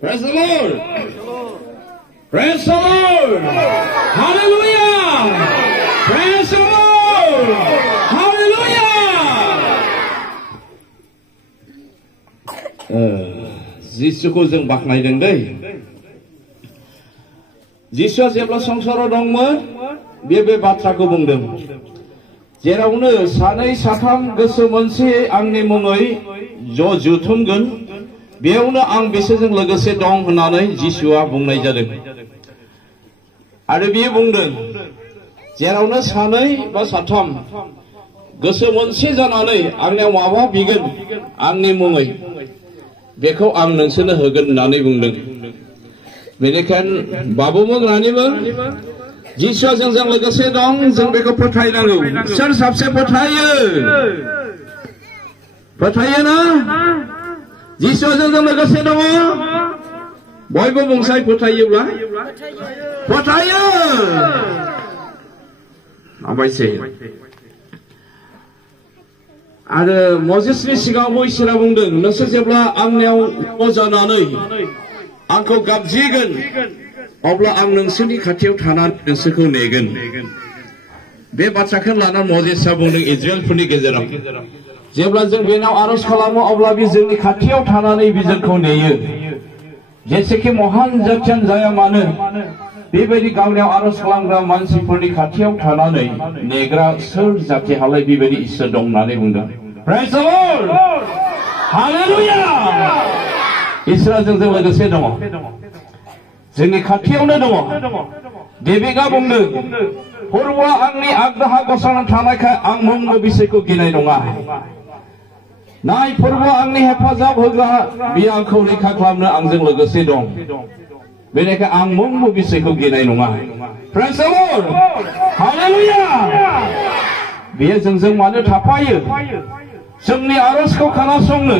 Praise the Lord. Praise the Lord. Hallelujah. Praise the Lord. Hallelujah. जिसुखौ जों बाख्नायदों दै जिसुआ जेब्ला संसाराव दंमोन बे बाथ्राखौ बुंदों जेरावनो सानै साथाम गोसो मोनसे आंनि मुङै ज' जुथुमगोन बेयावनो आं बिसोरजों लोगोसे दं होननानै जिसुआ बुंनाय जादों आरो बियो बुंदों जेरावनो सानै बा साथाम गोसो मोनसे जानानै आंनियाव माबा बिगोन आंनि मुङै बेखौ आं नोंसोरनो होगोन होननानै बुंदों बेनिखायनो बाबुमोन रानिमोन जिसुआ जोंजों लोगोसे दं जों बेखौ फोथायनांगौ सोर साबसे फोथायो फोथायोना जिसुआ जोंजों लोगोसे दङ बयबो बुंसाय फोथायोब्ला फोथायो आबायसे आरो मजेसनि सिगाङाव इसोरा बुंदों नोंसोर जेब्ला आंनियाव जानानै आंखौ गाबज्रिगोन अब्ला आं नोंसोरनि खाथियाव थानानै नोंसोरखौ नेगोन बे बाथ्राखौ लानानै मजेसआ बुंदों इजराइलफोरनि गेजेराव जेब्ला जों बेनाव आरज खालामो अब्ला बे जोंनि खाथियाव थानानै बे जोंखौ नेयो जेसेखि महान जाथियानो जाया मानो बेबायदि गावनियाव आरज खालामग्रा मानसिफोरनि खाथियाव थानानै नेग्रा सोर जाथिहालाय बेबायदि इसोर दं होननानै बुंदों Praise the Lord. Hallelujah. इसोरा जोंजों लोगोसे दङ जोंनि खाथियावनो दङ देबिकआ बुंदों फुर्बआ आंनि आगदाहा गसंनानै थानायखाय आं मुंबो बिसोरखौ गिनाय नङा नाय फुर्बआ आंनि हेफाजाब होग्रा बियो आंखौ रैखा खालामनो आंजों लोगोसे दं बेनिखायनो आं मुंबो बिसोरखौ गिनाय नङा Praise the Lord. Hallelujah. बियो जोंजों मानो थाफायो जोंनि आरजखौ खोनासंनो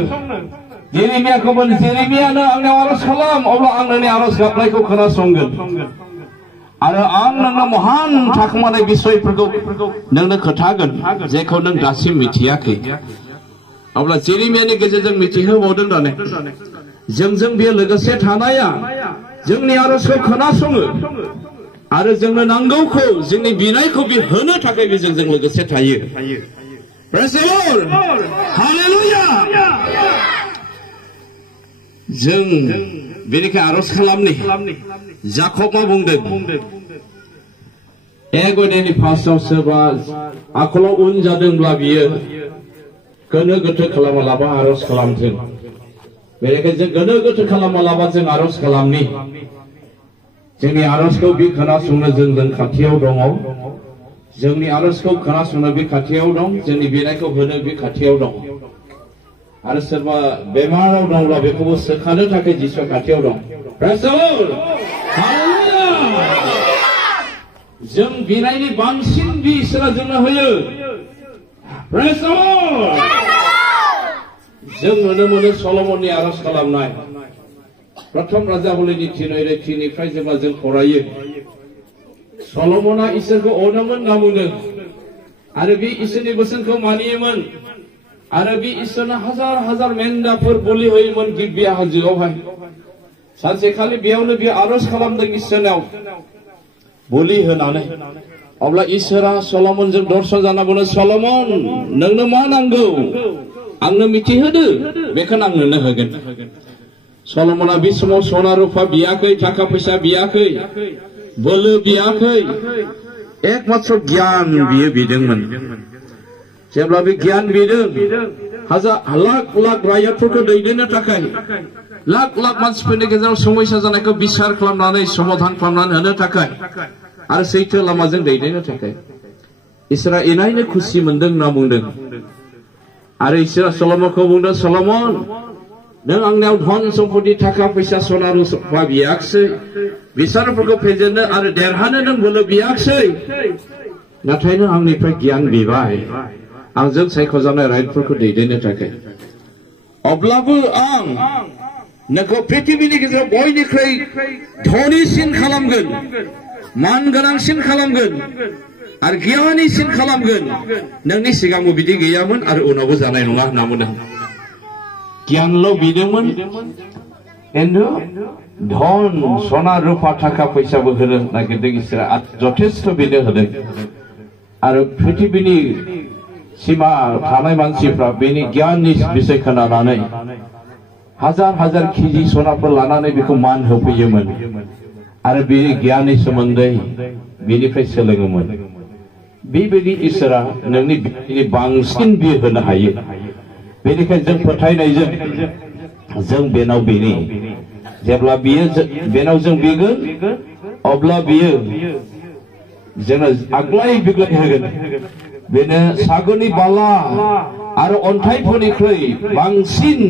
जेरेमियाखौबो जेरेमियानो आंनियाव आरज खालाम अब्ला आं नोंनि आरज गाबनायखौ खोनासंगोन आरो आं नोंनो महान थाखोमानाय बिसयफोरखौ नोंनो खोन्थागोन जेखौ नों दासिम मिथियाखै अब्ला जेरेमियानि गेजेरजों मिथिहोबावदों दाने जोंजों बेयो लोगोसे थानाया जोंनि आरजखौ खोनासङो आरो जोंनो नांगौखौ जोंनि बिनायखौ बे होनो थाखाय बे जोंजों लोगोसे थायो Praise the Lord. Hallelujah. जों बेनिखायनो आरज खालामनि जाकबआ बुंदों एगयनायनि फार्स्टआव सोरबा आखलाव उन जादोंब्ला बियो गोनो गोथो खालामालाबा आरज खालामथों बेनिखायनो जों गोनो गोथो खालामालाबा जों आरज खालामनि जोंनि आरजखौ बे खोनासंनो जों खाथियाव दङ जोंनि आरजखौ खोनासंनो बे खाथियाव दं जोंनि बिनायखौ होनो बे खाथियाव दं आरो सोरबा बेमाराव दंब्ला बेखौबो सोखानो थाखाय जिसुआ खाथियाव दं Praise the Lord. Hallelujah. जों बिनायनि बांसिन बे इसोरा जोंनो होयो Praise the Lord. जों नुनो मोनो सलमननि आरज खालामनाय प्रथम राजावलिनि 3:3निफ्राय जेब्ला जों फरायो सलमना इसोरखौ अनोमोन होनना बुंदों आरो बे इसोरनि बोसोनखौ मानियोमोन आरो बे इसोरनो हाजार हाजार मेन्दाफोर बोलि होयोमोन गिबिया हाजोआवहाय सानसेखालि बेयावनो बे आरज खालामदों इसोरनाव बोलि होनानै अब्ला इसोरा सलमनजों दर्शन जाना बुङो सलमन नोंनो मा नांगौ आंनो मिथिहोदो बेखौनो आं नोंनो होगोन सलमना बे समाव सना रुफा बियाखै थाखा फैसा बियाखै बोलो बियाखै एकमात्र गियान बियो बिदोंमोन जेब्ला बे गियान बिदों लाख लाख रायजोफोरखौ दैदेननो थाखाय लाख लाख मानसिफोरनि गेजेराव समस्या जानायखौ बिसार खालामनानै समाधान खालामनानै होनो थाखाय आरो सैथो लामाजों दैदेननो थाखाय इसोरा इनायनो खुसि मोनदों होनना बुंदों आरो इसोरा सलमनखौ बुंदों सलमन नों आंनियाव धन सम्पति थाखा फैसा सना रुफा बियाखसै बिसारफोरखौ फेजेननो आरो देरहानो नों बोलो बियाखसै नाथाय नों आंनिफ्राय गियान बिबाय आंजों सायख'जानाय राइटफोरखौ दैदेननो थाखाय अब्लाबो आं नोंखौ पृथिबीनि गेजेराव बयनिख्रुइ धनिसिन खालामगोन मान गोनांसिन खालामगोन आरो गियानिसिन खालामगोन नोंनि सिगाङाव बिदि गैयामोन आरो उनावबो जानाय नङा होनना बुंदों गियानल' बिदोंमोन एनु धन सना रुपा थाखा फैसाबो होनो नागिरदों इसोरा जथेस्थ बेनो होदों आरो पृथिबीनि सीमा थानाय मानसिफ्रा बेनि गियाननि बिषय खोनानानै हाजार हाजार केजि सनाफोर लानानै बेखौ मान होफैयोमोन आरो बे गियाननि सोमोन्दै बेनिफ्राय सोलोङोमोन बेबायदि इसोरा नोंनि बांसिन बियो होनो हायो बेनिखायनो जों फोथायनायजों जों बेनाव बेनि जेब्ला बियो बेनाव जों बिगोन अब्ला बियो जोंनो आग्लाय बिग्लाय होगोन बेनो सागरनि बाला आरो अन्थाइफोरनिख्रुइ बांसिन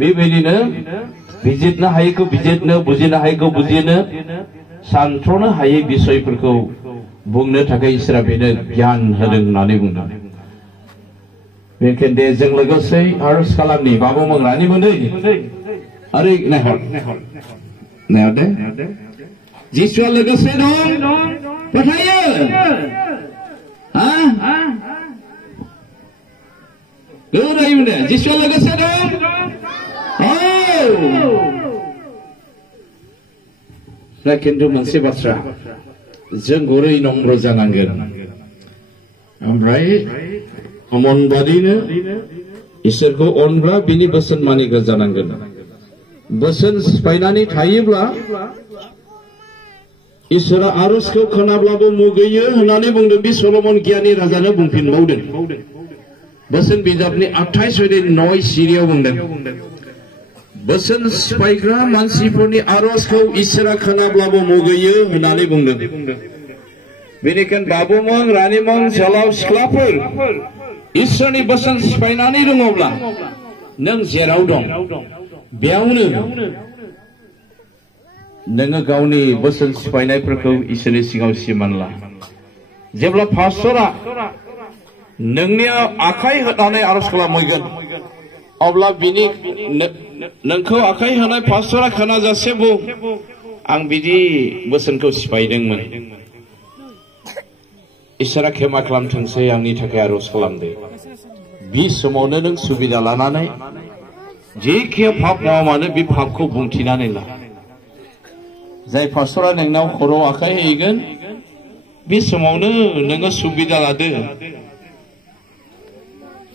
बेबायदिनो बिजिरनो हायैखौ बिजिरनो बुजिनो हायैखौ बुजिनो सानथ्र'नो हायै बिसयफोरखौ बुंनो थाखाय इसोरा बेनो गियान होदों होननानै बुंदों बेनिखायनो दे जों लोगोसे आरज खालामनि बाबुमोन रानिमोनै ओरै नायहर दे जिसुआ लोगोसे दं फोथायो गोरायमोन दे जिसुआ लोगोसे दं खिन्थु मोनसे बाथ्रा जों गुरै नम्र जानांगोन ओमफ्राय अमनबादिनो इसोरखौ अनग्रा बिनि बोसोन मानिग्रा जानांगोन बोसोन सिफायनानै थायोब्ला इसोरा आरजखौ खोनाब्लाबो मुगैयो होननानै बुंदों बे सलमन गियानि राजानो बुंफिनबावदों बोसोन बिजाबनि 28-9 सिरियाव बुंदों बोसोन सिफायग्रा मानसिफोरनि आरजखौ इसोरा खोनाब्लाबो मुगैयो होननानै बुंदों बेनिखायनो बाबुमोन रानिमोन जोलाव सिख्लाफोर इसोरनि बोसोन सिफायनानै दङब्ला नों जेराव दं बेयावनो नोङो गावनि बोसोन सिफायनायफोरखौ इसोरनि सिगाङाव सिमान ला जेब्ला पास्टरा नोंनियाव आखाइ होनानै आरज खालामहैगोन अब्ला बिनि नोंखौ आखाइ होनाय पास्टरा खोनाजासे बुं आं बिदि बोसोनखौ सिफायदोंमोन इसोरा क्षमा खालामथोंसै आंनि थाखाय आरज खालामदो बे समावनो नों सुबिदा लानानै जेखि पाप मावा मानो बे पापखौ बुंथिनानै ला जाय पास्टरा नोंनाव खर'आव आखाइ होगोन बे समावनो नोङो सुबिदा लादो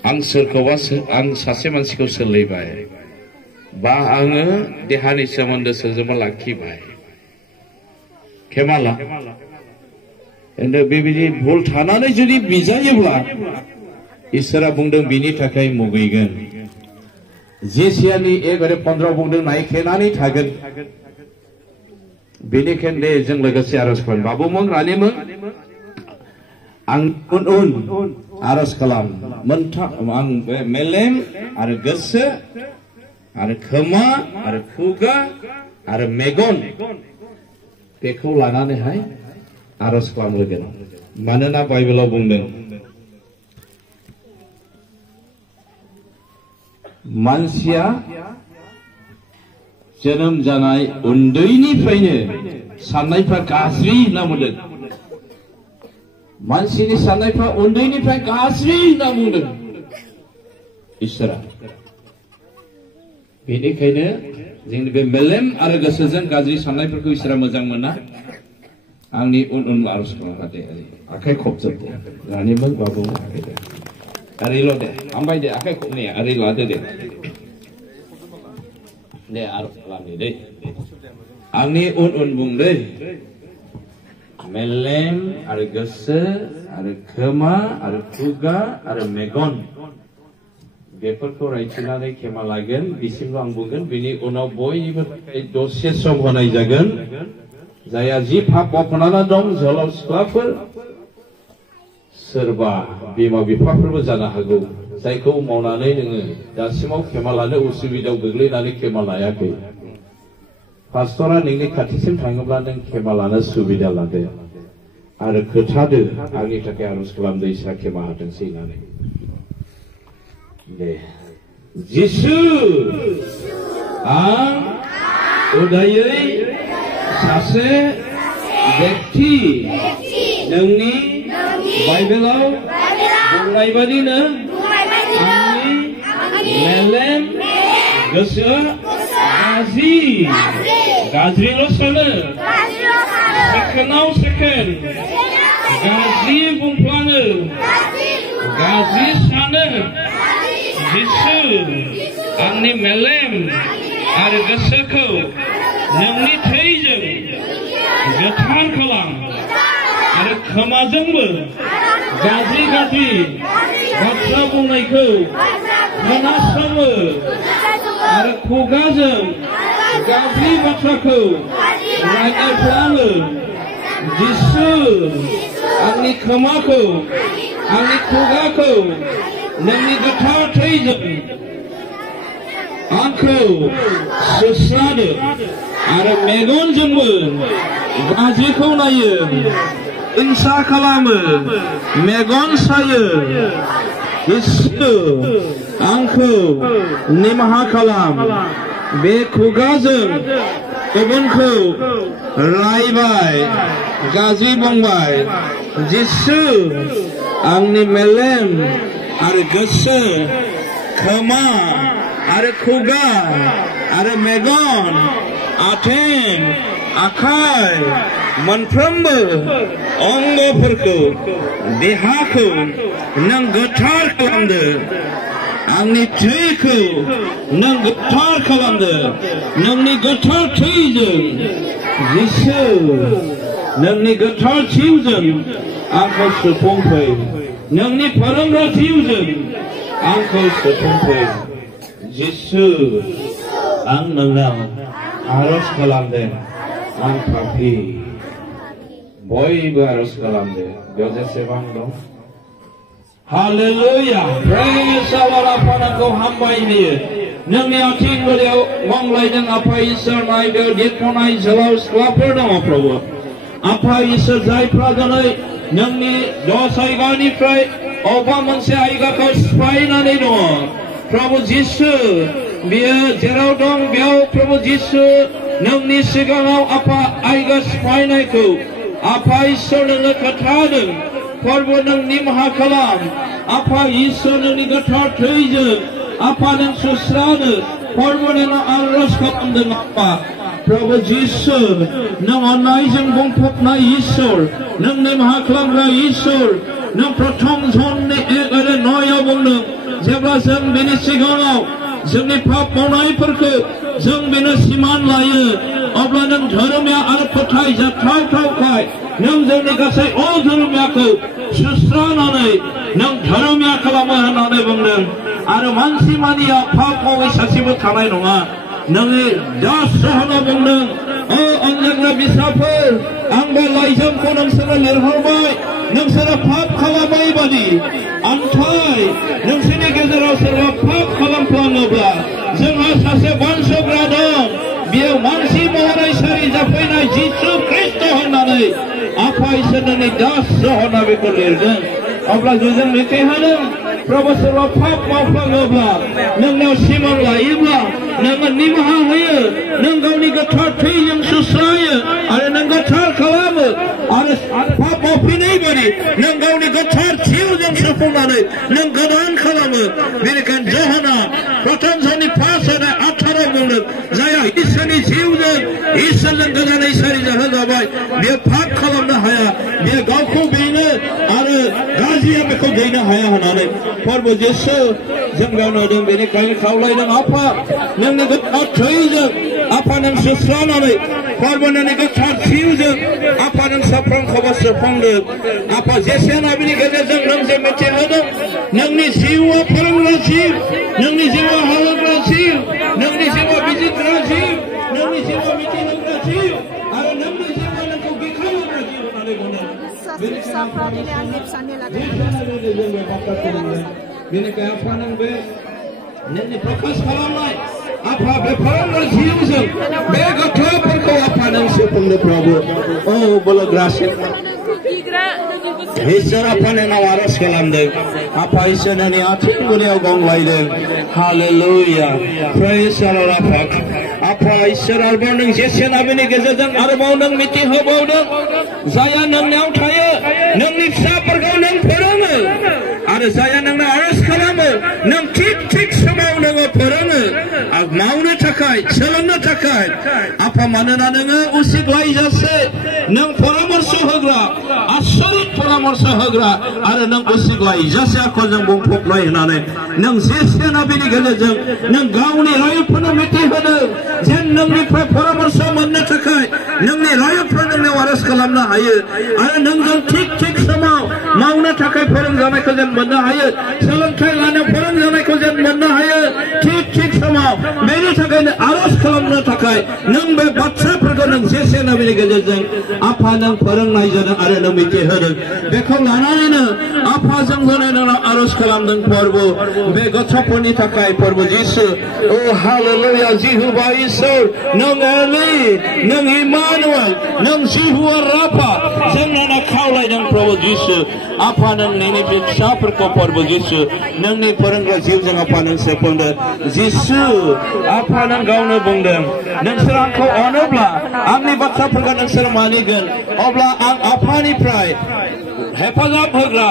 आं सोरखौबा आं सासे मानसिखौ सोलैबाय बा आङो देहानि सोमोन्दो सोरजोंबा लाखिबाय क्षमा ला बेबायदि भुल थानानै जुदि बिजायोब्ला इसोरा बुंदों बिनि थाखाय मुगैगोन जेसियानि 1:15 बुंदों नायखेनानै थागोन बेनिखायनो दे जों लोगोसे आरज खालाम बाबुमोन रानिमोन आं उन आरज खालाम मोनथाम आं मेलेम आरो गोसो आरो खोमा आरो खुगा आरो मेगन बेखौ लानानैहाय आरज खालामगोन मानोना बाइबेलाव बुंदों मानसिया जोनोम जानाय उन्दैनिफ्रायनो साननायफ्रा गाज्रि होनना बुंदों मानसिनि साननायफ्रा उन्दैनिफ्राय गाज्रि होनना बुंदों इसोरा बेनिखायनो जोंनि बे मेलेम आरो गोसोजों गाज्रि साननायफोरखौ इसोरा मोजां मोना आंनि उन आरज खालामदे आखाइ खबजोबदे रानिमोन बाबुमोन ओरैल' दे हामबाय दे आखाइ खबनाया ओरै लादो दे आरज खालामनि दै आंनि उन बुंदो मेलेम आरो गोसो आरो खोमा आरो खुगा आरो मेगन बेफोरखौ रायथिनानै क्षमा लागोन बिसिमल' आं बुंगोन बिनि उनाव बयनिबो दसे सम होनाय जागोन जायहा जि पाप मावफानानै दं जोलाव सिख्लाफोर सोरबा बिमा बिफाफोरबो जानो हागौ जायखौ मावनानै नोङो दासिमाव क्षमा लानो उसुबिदायाव गोग्लैनानै क्षमा लायाखै पास्टरा नोंनि खाथिसिम थाङोब्ला नों क्षमा लानो सुबिदा लादो आरो खोथादो आंनि थाखाय आरज खालामदो इसोरा क्षमा होथोंसै होननानै दे जिसु आं उदायै सासे व्यक्ति नोंनि बाइबेलाव बुंनाय बादिनो आंनि मेलेम गोसोआ गाज्रिल' सानो सेकेन्डआव सेकेन्ड गाज्रि बुंफ्लाङो गाज्रि सानो जिसु आंनि मेलेम आरो गोसोखौ नोंनि थैजों गोथार खालाम आरो खोमाजोंबो गाज्रि बाथ्रा बुंनायखौ खोनासङो आरो खुगाजों गाज्रि बाथ्राखौ रायज्लायफ्लाङो जिसु आंनि खोमाखौ आंनि खुगाखौ नोंनि गोथार थैजों आंखौ सुस्रादो आरो मेगनजोंबो गाज्रिखौ नायो हिंसा खालामो मेगन सायो जिसु आंखौ निमाहा खालाम बे खुगाजों गुबुनखौ रायबाय गाज्रि बुंबाय जिसु आंनि मेलेम आरो गोसो खोमा आरो खुगा आरो मेगन आथिं आखाइ मोनफ्रोमबो अंगफोरखौ देहाखौ नों गोथार खालामदो आंनि थैखौ नों गोथार खालामदो नोंनि गोथार थैजों जिसु नोंनि गोथार जिउजों आंखौ सुफुंफै नोंनि फोरोंग्रा जिउजों आंखौ सुफुंफै जिसु आं नोंनाव आरज खालामदों आं पापी बयबो आरज खालामदो बेयाव जेसेबां दं हालेलुया प्रेज आवर आफा नोंखौ हामबायहोयो नोंनि आथिं गलियाव गंग्लायदों आफा इसोर नायदो देरफुनाय जोलाव सिख्लाफोर दङ प्रभु आफा इसोर जायफ्रा दिनै नोंनि 10 आयगानिफ्राय अबेबा मोनसे आयगाखौ सिफायनानै दङ प्रभु जिसु बियो जेराव दं बेयाव प्रभु जिसु नोंनि सिगाङाव आफा आयगा सिफायनायखौ आफा इसोर नोंनो खोन्थादों प्रभु नों निमाहा खालाम आफा इसोर नोंनि गोथार थैजों आफा नों सुस्रानो प्रभु नों आरज खालामदों आफा प्रभु जिसु नों अननायजों बुंफबनाय इसोर नों निमाहा खालामग्रा इसोर नों प्रथम जननि 1 आरो 9 आव बुंदों जेब्ला जों बेनि सिगाङाव जोंनि पाप मावनायफोरखौ जों बेनो सिमान लायो अब्ला नों धोरोमिया आरो फोथायजाथावखाय नों जोंनि गासै अधोरोमियाखौ सुस्रानानै नों धोरोमिया खालामो होननानै बुंदों आरो मानसि मानिया पाप मावै सासेबो थानाय नङा नोंनि दास होनना बुंदों ओ अनजाग्रा बिसाफोर आंबो लाइजामखौ नोंसोरनो लिरहरबाय नोंसोरो पाप खालामै बादि आमथाय नोंसोरनि गेजेराव सोरबा पाप खालामफ्लाङोब्ला जोंहा सासे बानसग्रा दं बियो मानसि महरै सारि जाफैनाय जिसु ख्रिस्ट होननानै आफा इसोरनि दास होनना बेखौ लिरदों अब्ला जों मेथाइ होदों प्रभु सोरबा पाप मावफ्लाङोब्ला नोंनाव सिमान लायोब्ला नोङो निमाहा होयो नों गावनि गोथार थैजों सुस्रायो आरो नों गोथार खालामो आरो पाप मावफिनै बादि नों गावनि गोथार जिउजों सुफुंनानै नों गोदान खालामो बेनिखायनो ज'हना प्रथम जननि 5 आरो 18 बुंदों जायहा इसोरनि जिउजों इसोरजों गोदानै सारि जाहोजाबाय बियो पाप खालामनो हाया बियो गावखौ बेनो आरो गाज्रिया बेखौ दैनो हाया होननानै प्रभु जिसु जों गावनो होदों बेनिखायनो खावलायदों आफा नोंनि गोथार थैजों आफा नों सुस्रानानै प्रभु नोंनि गोथार जिउजों आफा नों साफ्रोमखौबो सुफुंदों आफा जेसेना बेनि गेजेरजों नों जे मिथिहोदों नोंनि जिउआ फोरोंग्रा जिउ नोंनि जिउआ हालोग्रा जिउ नोंनि जिउआ बिजिरग्रा जिउ नोंनि जिउआ मिथिहोग्रा जिउ आरो नोंनि जिउआ नोंखौ गिखांहोग्रा जिउ होननानै बुंदों बेनिखायनो आफा नों बे नोंनि प्रकाश खालामनाय आफा बे फोरोंग्रा जिउजों बे गथ'फोरखौ आफा नों सुफुंदो प्रभु औ बोलोग्रासिन इसोर आफानि नाव आरज खालामदों आफा इसोरनि आथिं गुदियाव गंग्लायदों हालेलुया प्रेज आवर आफा इसोर आरोबाव नों जेसेना बेनि गेजेरजों आरोबाव नों मिथिहोबावदों जायहा नोंनाव थायो नोंनि फिसाफोरखौ नों फोरोङो आरो जायहा नोंनो आरज खालामो नों थिग समाव नोङो फोरोङो मावनो थाखाय सोलोंनो थाखाय आफा मानोना नोङो उसिग्लायजासे नों परामर्श होग्रा आसरित परामर्श होग्रा आरो नों उसिग्लायजासे आखजों बुंफबनाय होनानै नों जेसेना बेनि गेजेरजों नों गावनि रायजोफोरनो मिथिहोदों जेन नोंनिफ्राय परामर्श मोननो थाखाय नोंनि रायजोफोरा नोंनियाव आरज खालामनो हायो आरो नोंजों थिक समाव मावनो थाखाय फोरोंजानायखौ जों मोननो हायो सोलोंथाइ लानायाव फोरोंजानायखौ जों मोननो हायो थिक समाव बेनि थाखायनो आरज खालामनो थाखाय नों बे बाथ्राफोरखौ नों जेसेना बेनि गेजेरजों आफा नों फोरोंनाय जादों आरो नों मिथिहोदों बेखौ लानानैनो आफाजों जों आरज खालामदों प्रभु बे गथ'फोरनि थाखाय प्रभु जिसु ओ हालेलुया जिहुवा इसोर नों एलि नों इमानुएल नों जिहुवा राफा जोंनो खावलायदों प्रभु जिसु आफा नों नोंनि फिसाफोरखौ प्रभु जिसु नोंनि फोरोंग्रा जिउजों आफा नों सोफोंदों जिसु आफा नों गावनो बुंदों नोंसोर आंखौ अनोब्ला आंनि बाथ्राफोरखौ नोंसोर मानिगोन अब्ला आं आफानिफ्राय हेफाजाब होग्रा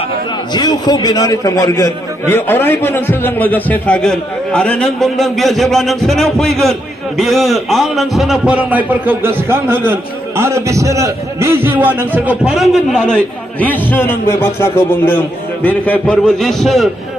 जिउखौ बिनानै थांहरगोन बियो अरायबो नोंसोरजों लोगोसे थागोन आरो नों बुंदों बियो जेब्ला नोंसोरनाव फैगोन बियो आं नोंसोरनो फोरोंनायफोरखौ गोसोखां होगोन आरो बिसोरो बे जिउआ नोंसोरखौ फोरोंगोन होननानै जिसु नों बे बाथ्राखौ बुंदों बेनिखायनो प्रभु जिसु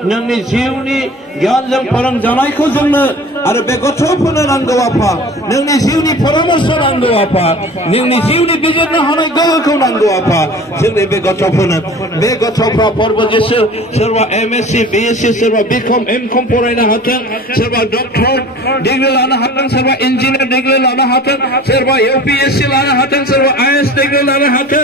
नोंनि जिउनि गियानजों फोरोंजानायखौ जोंनो आरो बे गथ'फोरनो नांगौ आफा नोंनि जिउनि परामर्श नांगौ आफा नोंनि जिउनि बिजिरनो हानाय गोहोखौ नांगौ आफा जोंनि बे गथ'फोरनो बे गथ'फ्रा प्रभु जिसु सोरबा एमएससी बीएससी सोरबा बीकॉम एमकॉम फरायनो हाथों सोरबा डक्टर डिग्री लानो हाथों सोरबा इंजीनियर डिग्री लानो हाथों सोरबा यूपीएससी लानो हाथों सोरबा आईएएस डिग्री लानो हाथों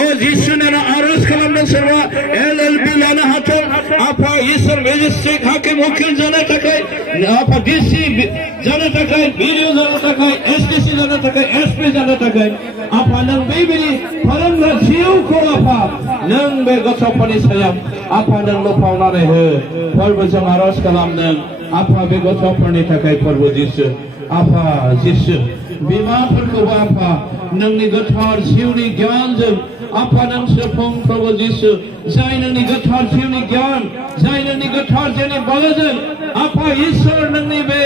ओ जिसुनो आरज खालामदों सोरबा एलएलबी लानो हाथों आफा इसोर मेजिस्ट्रेट हाकिम वकील जानो थाखाय आफा डीसी जानो थाखाय वीडियो जानो थाखाय एसडीसी जानो थाखाय एसपी जानो थाखाय आफा नों बेबायदि फोरोंग्रा जिउखौ आफा नों बे गथ'फोरनि सायाव आफा नों लुफावनानै हो प्रभु जों आरज खालामदों आफा बे गथ'फोरनि थाखाय प्रभु जिसु आफा जिसु बिमाफोरखौबो आफा नोंनि गोथार जिउनि गियानजों आफा नों सोफों प्रभु जिसु जाय नोंनि गोथार जिउनि गियान जाय नोंनि गोथार जिउनि बोलोजों आफा इसोर नोंनि बे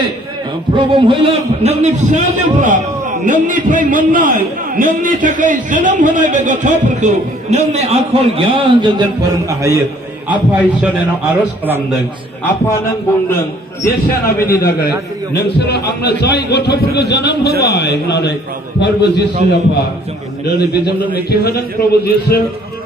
प्रभु महिला नोंनि फिसाजोफ्रा नोंनिफ्राय मोननाय नोंनि थाखाय जोनोम होनाय बे गथ'फोरखौ नोंनि आखल गियानजों जों फोरोंनो हायो आफा इसोरनाव आरज खालामदों आफा नों बुंदों जेसेना बेनि थाखाय नोंसोरो आंनो जाय गथ'फोरखौ जोनोम होबाय होननानै प्रभु जिसु आफा दिनै बेजोंनो मिथिहोदों प्रभु जिसु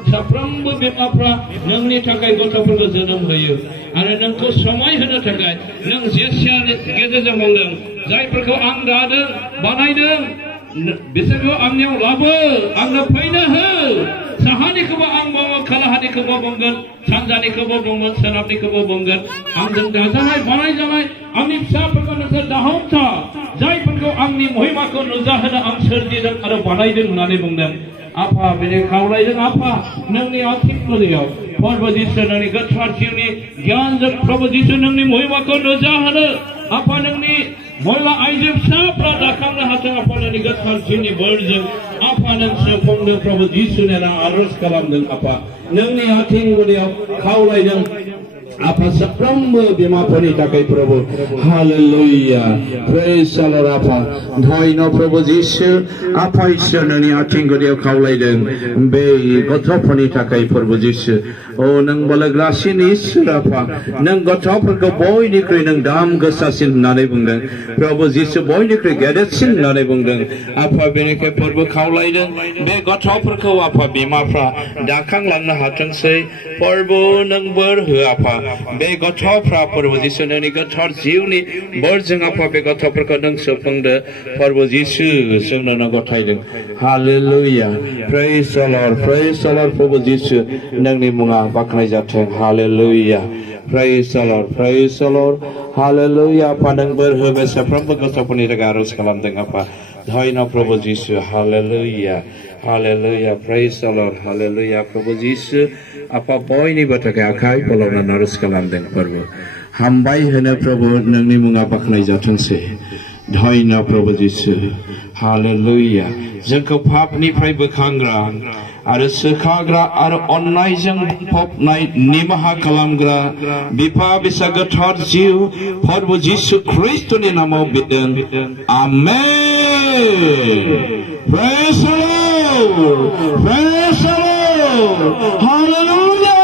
साफ्रोमबो बिमाफ्रा नोंनि थाखाय गथ'फोरखौ जोनोम होयो आरो नोंखौ समाय होनो थाखाय नों जेसियानि गेजेरजों बुंदों जायफोरखौ आं दादों बानायदों बिसोरखौ आंनियाव लाबो आंनो फैनो हो साहानिखौबो आं बुङो खोलाहानिखौबो बुंगोन सानजानिखौबो बुंगोन सोनाबनिखौबो बुंगोन आंजों दाजानाय बानायजानाय आंनि फिसाफोरखौ नोंसोर दाहावथा जायफोरखौ आंनि महिमाखौ नुजाहोनो आं सोरजिदों आरो बानायदों होननानै बुंदों आफा बेनि खावलायदों आफा नोंनि आथिं गुदियाव प्रभु जिसु नोंनि गोथार जिउनि गियानजों प्रभु जिसु नोंनि महिमाखौ नुजाहोनो आफा नोंनि महिला आइजो फिसाफ्रा दाखांनो हाथों आफा नोंनि गोथार जिउनि बोरजों आफा नों सोफोंदों प्रभु जिसुनि नाम आरज खालामदों आफा नोंनि आथिं गुदियाव खावलायदों आफा साफ्रोमबो बिमाफोरनि थाखाय प्रभु हालेलुया प्रेज द लर्ड आफा धन्य प्रभु जिसु आफा इसोर नोंनि आथिं गुदियाव खावलायदों बे गथ'फोरनि थाखाय प्रभु जिसु ओ नों बोलोग्रासिन इसोर आफा नों गथ'फोरखौ बयनिख्रुइ नों दाम गोसासिन होननानै बुंदों प्रभु जिसु बयनिख्रुइ गेदेरसिन होननानै बुंदों आफा बेनिखायनो प्रभु खावलायदों बे गथ'फोरखौ आफा बिमाफ्रा दाखांलांनो हाथोंसै प्रभु नों बोर हो आफा बे गथ'फ्रा प्रभु जिसु नोंनि गोथार जिउनि बोरजों आफा बे गथ'फोरखौ नों सोफोंदो प्रभु जिसु जोंनो नों गथायदों हालेलुया प्रेज द लर्ड प्रभु जिसु नोंनि मुङा बाख्नाय जाथों हालेलुया प्रेज द लर्ड हालेलुया आफा नों बोर हो बे साफ्रोमबो गथ'फोरनि थाखाय आरज खालामदों आफा धन्य प्रभु जिसु हालेलुया हालेलुया प्रेज द लर्ड हालेलुया प्रभु जिसु आफा बयनिबो थाखाय आखाइ फोलावनानै आरज खालामदों प्रभु हामबाय होनो प्रभु नोंनि मुङा बाख्नाय जाथोंसै धन्य प्रभु जिसु हालेलुया जोंखौ पापनिफ्राय बोखांग्रा आरो सोखाग्रा आरो अननायजों बुंफबनाय निमाहा खालामग्रा बिफा बिसा गोथार जिउ प्रभु जिसु ख्रिस्टनि नामाव बिदों आमेन Praise the Lord! Praise the Lord! Hallelujah!